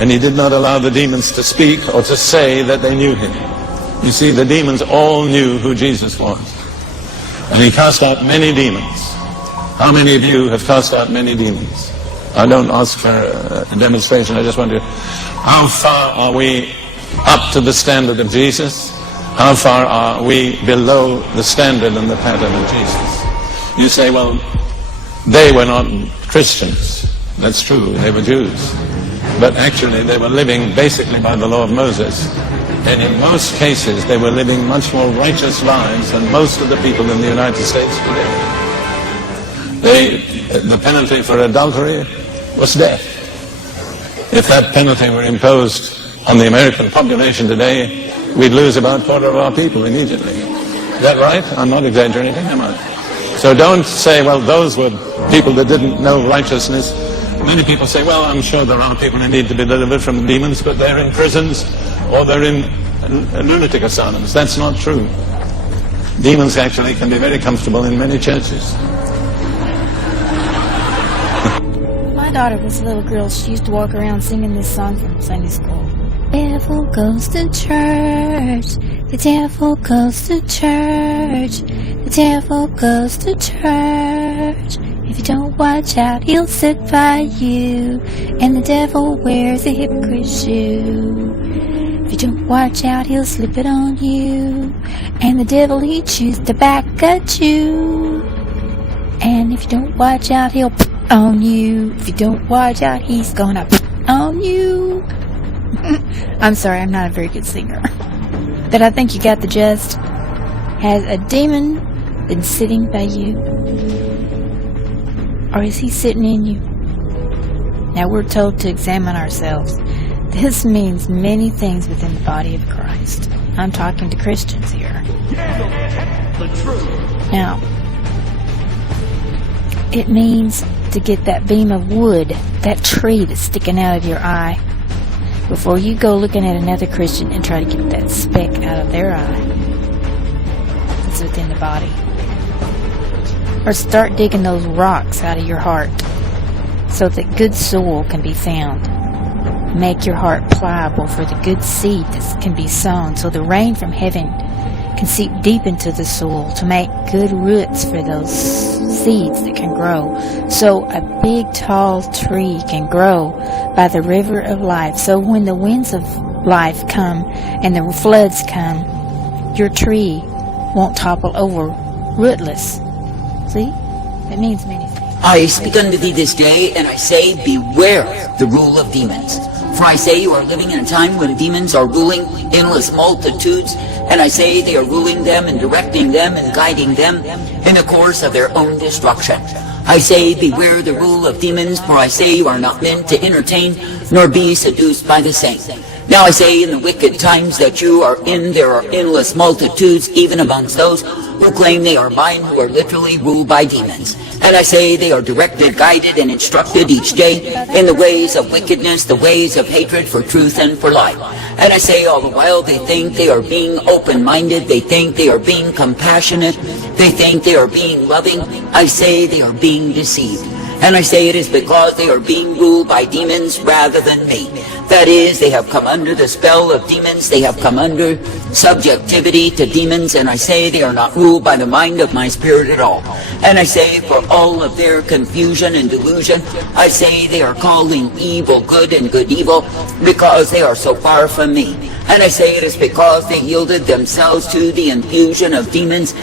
And he did not allow the demons to speak or to say that they knew him. You see, the demons all knew who Jesus was. And he cast out many demons. How many of you have cast out many demons? I don't ask for a demonstration. I just wonder, how far are we up to the standard of Jesus? How far are we below the standard and the pattern of Jesus? You say, well, they were not Christians. That's true, they were Jews. But actually they were living basically by the law of Moses. And in most cases they were living much more righteous lives than most of the people in the United States today. The penalty for adultery was death. If that penalty were imposed on the American population today, we'd lose about a quarter of our people immediately. Is that right? I'm not exaggerating, am I? So don't say, well, those were people that didn't know righteousness. Many people say, well, I'm sure there are people who need to be delivered from demons, but they're in prisons or they're in lunatic asylums. That's not true. Demons actually can be very comfortable in many churches. My daughter was a little girl. She used to walk around singing this song from Sunday school. The devil goes to church. The devil goes to church. The devil goes to church. If you don't watch out, he'll sit by you. And the devil wears a hypocrite shoe. If you don't watch out, he'll slip it on you. And the devil, he chews tobacco chew. And if you don't watch out, he'll on you. If you don't watch out, he's gonna on you. I'm sorry, I'm not a very good singer. But I think you got the gist. Has a demon been sitting by you? Or is he sitting in you? Now we're told to examine ourselves. This means many things within the body of Christ. I'm talking to Christians here. Now, it means to get that beam of wood, that tree that's sticking out of your eye, before you go looking at another Christian and try to get that speck out of their eye that's within the body. Or start digging those rocks out of your heart so that good soil can be found. Make your heart pliable for the good seed that can be sown, so the rain from heaven can seep deep into the soil to make good roots for those seeds that can grow. So a big tall tree can grow by the river of life. So when the winds of life come and the floods come, your tree won't topple over rootless. See? It means many things. I speak unto thee this day, and I say, beware the rule of demons. For I say you are living in a time when demons are ruling endless multitudes, and I say they are ruling them and directing them and guiding them in the course of their own destruction. I say, beware the rule of demons, for I say you are not meant to entertain, nor be seduced by the same. Now I say, in the wicked times that you are in, there are endless multitudes, even amongst those who claim they are mine, who are literally ruled by demons. And I say they are directed, guided, and instructed each day in the ways of wickedness, the ways of hatred for truth and for life. And I say all the while they think they are being open-minded, they think they are being compassionate, they think they are being loving. I say they are being deceived. And I say it is because they are being ruled by demons rather than me. That is, they have come under the spell of demons, they have come under subjectivity to demons, and I say they are not ruled by the mind of my spirit at all. And I say for all of their confusion and delusion, I say they are calling evil good and good evil because they are so far from me. And I say it is because they yielded themselves to the infusion of demons.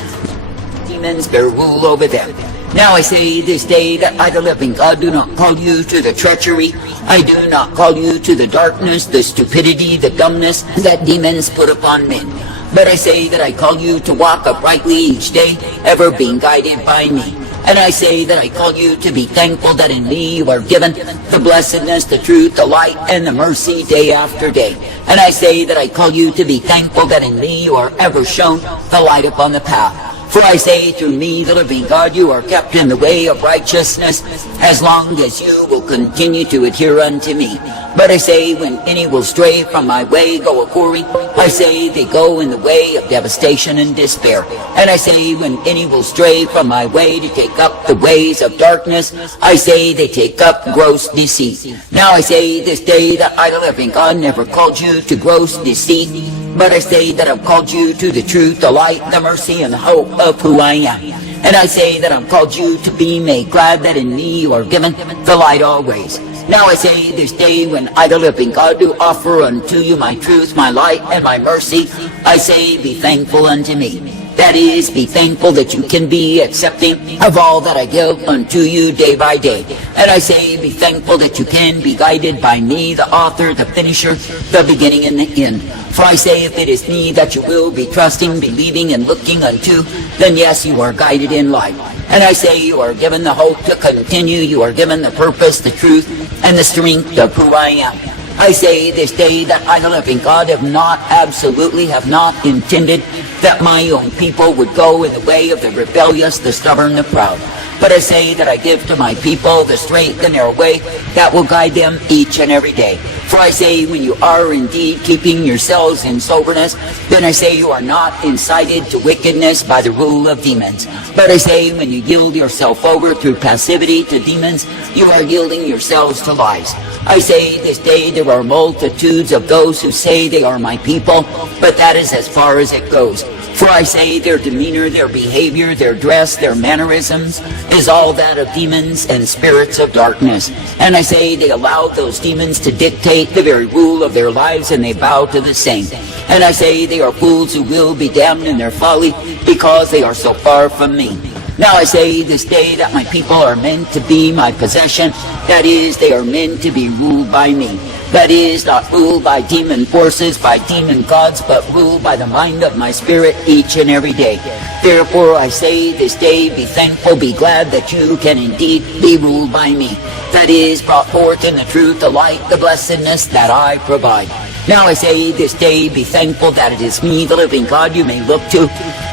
Demons bear rule over them. Now I say this day that I, the living God, do not call you to the treachery. I do not call you to the darkness, the stupidity, the dumbness that demons put upon men. But I say that I call you to walk uprightly each day, ever being guided by me. And I say that I call you to be thankful that in me you are given the blessedness, the truth, the light, and the mercy day after day. And I say that I call you to be thankful that in me you are ever shown the light upon the path. For I say, through me, the living God, you are kept in the way of righteousness, as long as you will continue to adhere unto me. But I say, when any will stray from my way, go a-whoring, I say, they go in the way of devastation and despair. And I say, when any will stray from my way to take up the ways of darkness, I say, they take up gross deceit. Now I say this day that I, the living God, never called you to gross deceit, but I say that I've called you to the truth, the light, the mercy, and the hope of who I am. And I say that I've called you to be made glad that in me you are given the light always. Now I say this day when I, the living God, do offer unto you my truth, my light, and my mercy, I say, be thankful unto me. That is, be thankful that you can be accepting of all that I give unto you day by day. And I say, be thankful that you can be guided by me, the author, the finisher, the beginning and the end. For I say, if it is me that you will be trusting, believing, and looking unto, then yes, you are guided in life. And I say, you are given the hope to continue, you are given the purpose, the truth, and the strength of who I am. I say this day that I, the living God, have not intended that my own people would go in the way of the rebellious, the stubborn, the proud. But I say that I give to my people the straight, the narrow way that will guide them each and every day. For I say, when you are indeed keeping yourselves in soberness, then I say you are not incited to wickedness by the rule of demons. But I say, when you yield yourself over through passivity to demons, you are yielding yourselves to lies. I say this day there are multitudes of those who say they are my people, but that is as far as it goes. For I say their demeanor, their behavior, their dress, their mannerisms is all that of demons and spirits of darkness. And I say they allow those demons to dictate the very rule of their lives, and they bow to the same. And I say they are fools who will be damned in their folly because they are so far from me. Now I say this day that my people are meant to be my possession. That is, they are meant to be ruled by me. That is, not ruled by demon forces, by demon gods, but ruled by the mind of my spirit each and every day. Therefore I say this day, be thankful, be glad that you can indeed be ruled by me. That is, brought forth in the truth, the light, the blessedness that I provide. Now I say this day, be thankful that it is me, the living God, you may look to,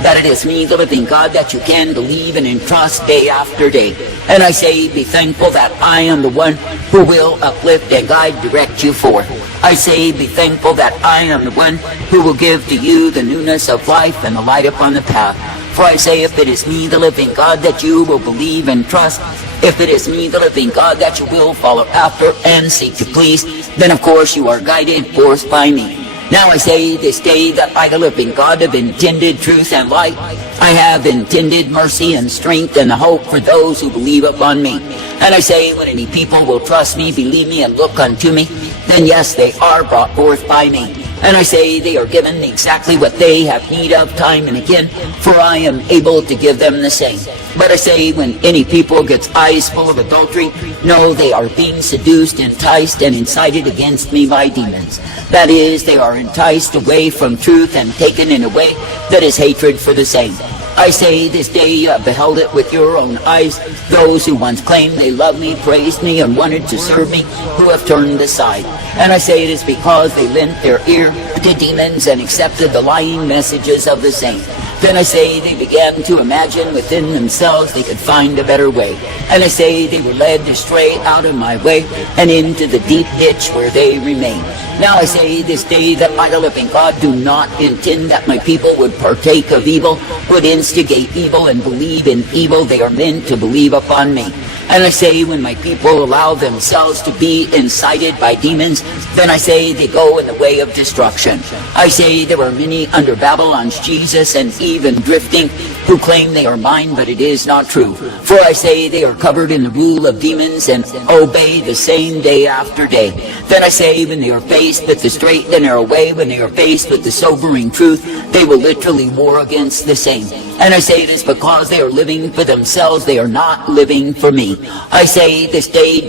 that it is me, the living God, that you can believe and entrust day after day. And I say, be thankful that I am the one who will uplift and guide, direct you forth. I say, be thankful that I am the one who will give to you the newness of life and the light upon the path. For I say, if it is me, the living God, that you will believe and trust, if it is me, the living God, that you will follow after and seek to please, then of course you are guided forth by me. Now I say this day that I, the living God, have intended truth and light. I have intended mercy and strength and hope for those who believe upon me. And I say, when any people will trust me, believe me, and look unto me, then yes, they are brought forth by me. And I say they are given exactly what they have need of time and again, for I am able to give them the same. But I say, when any people gets eyes full of adultery, no, they are being seduced, enticed, and incited against me by demons. That is, they are enticed away from truth and taken in a way that is hatred for the same. I say this day you have beheld it with your own eyes, those who once claimed they loved me, praised me, and wanted to serve me, who have turned aside. And I say it is because they lent their ear to demons and accepted the lying messages of the same. Then I say they began to imagine within themselves they could find a better way. And I say they were led astray out of my way and into the deep ditch where they remain. Now I say this day that I, the living God, do not intend that my people would partake of evil, would instigate evil and believe in evil. They are meant to believe upon me. And I say when my people allow themselves to be incited by demons, then I say they go in the way of destruction. I say there are many under Babylon's Jesus and even drifting who claim they are mine, but it is not true. For I say they are covered in the rule of demons and obey the same day after day. Then I say when they are faced with the straight and narrow way, when they are faced with the sobering truth, they will literally war against the same. And I say it is because they are living for themselves, they are not living for me. I say this day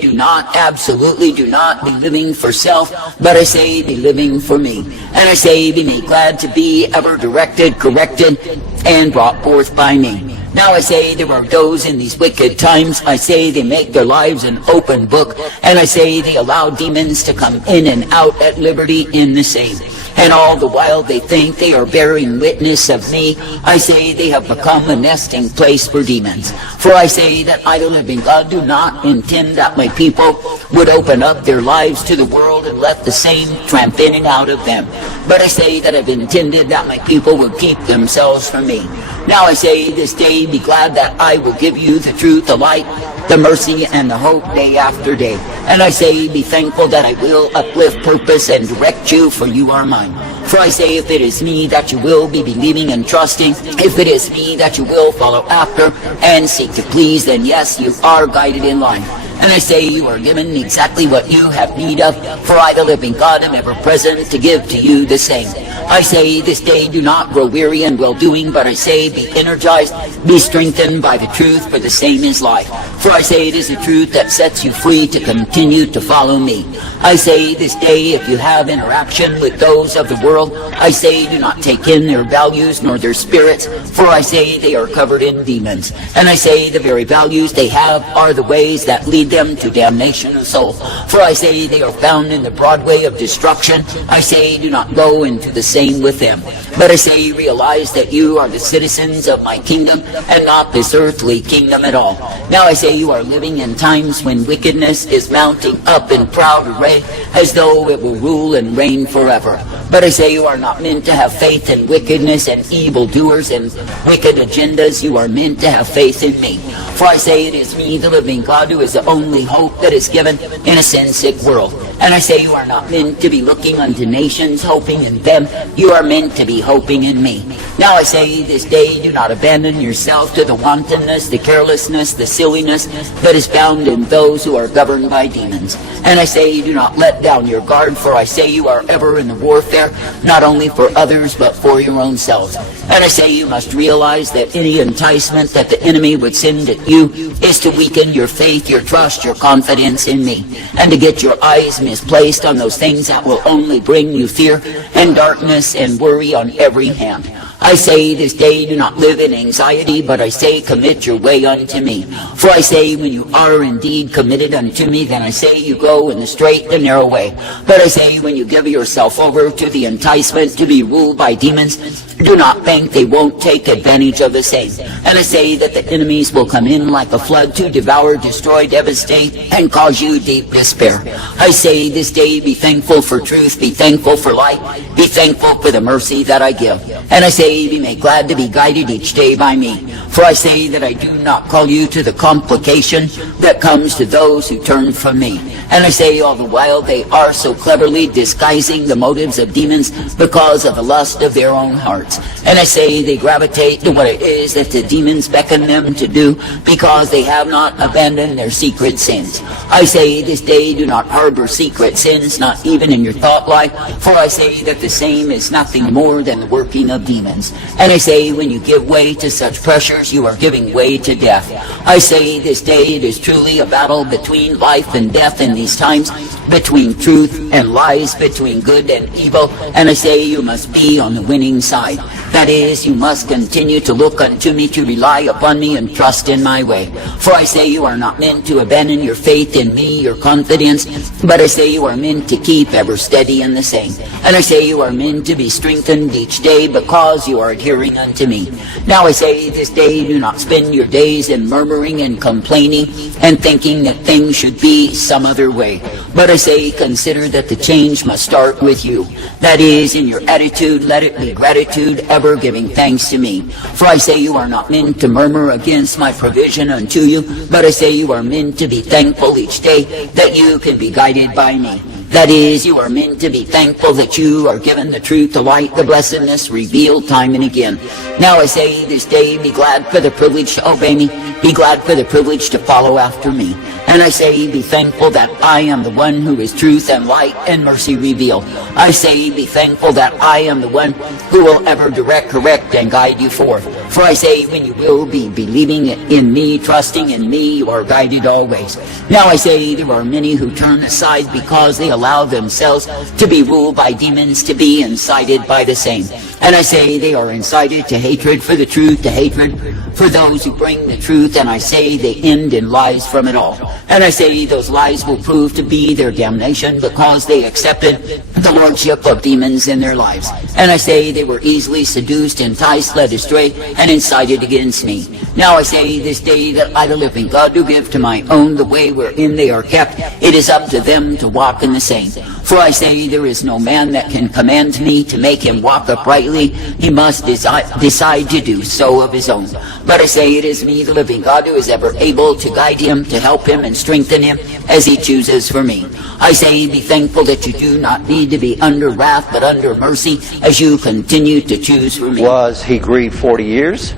absolutely do not be living for self, but I say be living for me. And I say be made glad to be ever directed, corrected, and brought forth by me. Now I say there are those in these wicked times, I say they make their lives an open book, and I say they allow demons to come in and out at liberty in the same. and all the while they think they are bearing witness of me. I say they have become a nesting place for demons. For I say that I, the living God, do not intend that my people would open up their lives to the world and let the same tramp in and out of them. But I say that I've intended that my people would keep themselves from me. Now I say this day, be glad that I will give you the truth, the light, the mercy, and the hope day after day. And I say, be thankful that I will uplift purpose and direct you, for you are mine. For I say, if it is me that you will be believing and trusting, if it is me that you will follow after and seek to please, then yes, you are guided in life. And I say you are given exactly what you have need of, for I, the living God, am ever present to give to you the same. I say this day, do not grow weary in well-doing, but I say be energized, be strengthened by the truth, for the same is life. For I say it is the truth that sets you free to continue to follow me. I say this day, if you have interaction with those of the world, I say do not take in their values nor their spirits, for I say they are covered in demons. And I say the very values they have are the ways that lead them to damnation of soul. For I say they are found in the broad way of destruction. I say do not go into the same with them. But I say realize that you are the citizens of my kingdom and not this earthly kingdom at all. Now I say you are living in times when wickedness is mounting up in proud array as though it will rule and reign forever. But I say you are not meant to have faith in wickedness and evildoers and wicked agendas. You are meant to have faith in me. For I say it is me, the living God, who is the only hope that is given in a sin-sick world. And I say you are not meant to be looking unto nations, hoping in them. You are meant to be hoping in me. Now I say this day, do not abandon yourself to the wantonness, the carelessness, the silliness that is found in those who are governed by demons. And I say do not let down your guard, for I say you are ever in the warfare, not only for others, but for your own selves. And I say you must realize that any enticement that the enemy would send at you is to weaken your faith, your trust, your confidence in me, and to get your eyes misplaced on those things that will only bring you fear and darkness and worry on every hand. I say this day, do not live in anxiety, but I say commit your way unto me. For I say when you are indeed committed unto me, then I say you go in the straight and narrow way. But I say when you give yourself over to the enticement to be ruled by demons, do not think they won't take advantage of the same. And I say that the enemies will come in like a flood to devour, destroy, devastate, and cause you deep despair. I say this day, be thankful for truth, be thankful for light, be thankful for the mercy that I give. And I say be made glad to be guided each day by me. For I say that I do not call you to the complication that comes to those who turn from me. And I say all the while they are so cleverly disguising the motives of demons because of the lust of their own hearts. And I say they gravitate to what it is that the demons beckon them to do because they have not abandoned their secret sins. I say this day do not harbor secret sins, not even in your thought life, for I say that the same is nothing more than the working of demons. And I say when you give way to such pressures, you are giving way to death. I say this day it is truly a battle between life and death in these times, between truth and lies, between good and evil. And I say you must be on the winning side. That is, you must continue to look unto me, to rely upon me, and trust in my way. For I say you are not meant to abandon your faith in me, your confidence, but I say you are meant to keep ever steady in the same. And I say you are meant to be strengthened each day because you are adhering unto me. Now I say this day, do not spend your days in murmuring and complaining and thinking that things should be some other way. But I say consider that the change must start with you. That is, in your attitude, let it be gratitude, ever giving thanks to me. For I say you are not meant to murmur against my provision unto you, but I say you are meant to be thankful each day that you can be guided by me. That is, you are meant to be thankful that you are given the truth, the light, the blessedness revealed time and again. Now I say this day, be glad for the privilege to obey me. Be glad for the privilege to follow after me. And I say, be thankful that I am the one who is truth and light and mercy revealed. I say, be thankful that I am the one who will ever direct, correct, and guide you forth. For I say, when you will be believing in me, trusting in me, you are guided always. Now I say, there are many who turn aside because they allow themselves to be ruled by demons, to be incited by the same. And I say, they are incited to hatred for the truth, to hatred for those who bring the truth, and I say they end in lies from it all. And I say those lies will prove to be their damnation because they accepted the lordship of demons in their lives. And I say they were easily seduced, enticed, led astray, and incited against me. Now I say this day that I, the living God, do give to my own the way wherein they are kept. It is up to them to walk in the same. For I say there is no man that can command me to make him walk uprightly. He must decide to do so of his own. But I say it is me, the living God, who is ever able to guide him, to help him, and strengthen him as he chooses for me. I say be thankful that you do not need to be under wrath, but under mercy, as you continue to choose for me. Was he grieved 40 years?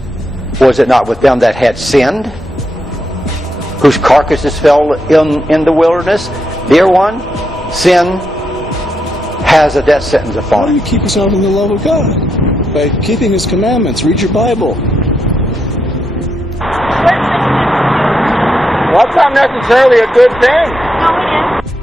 Was it not with them that had sinned, whose carcasses fell in the wilderness? Dear one, sin has a death sentence upon How do it. you keep yourself in the love of God? By keeping His commandments. Read your Bible. Well, that's not necessarily a good thing. No, it is.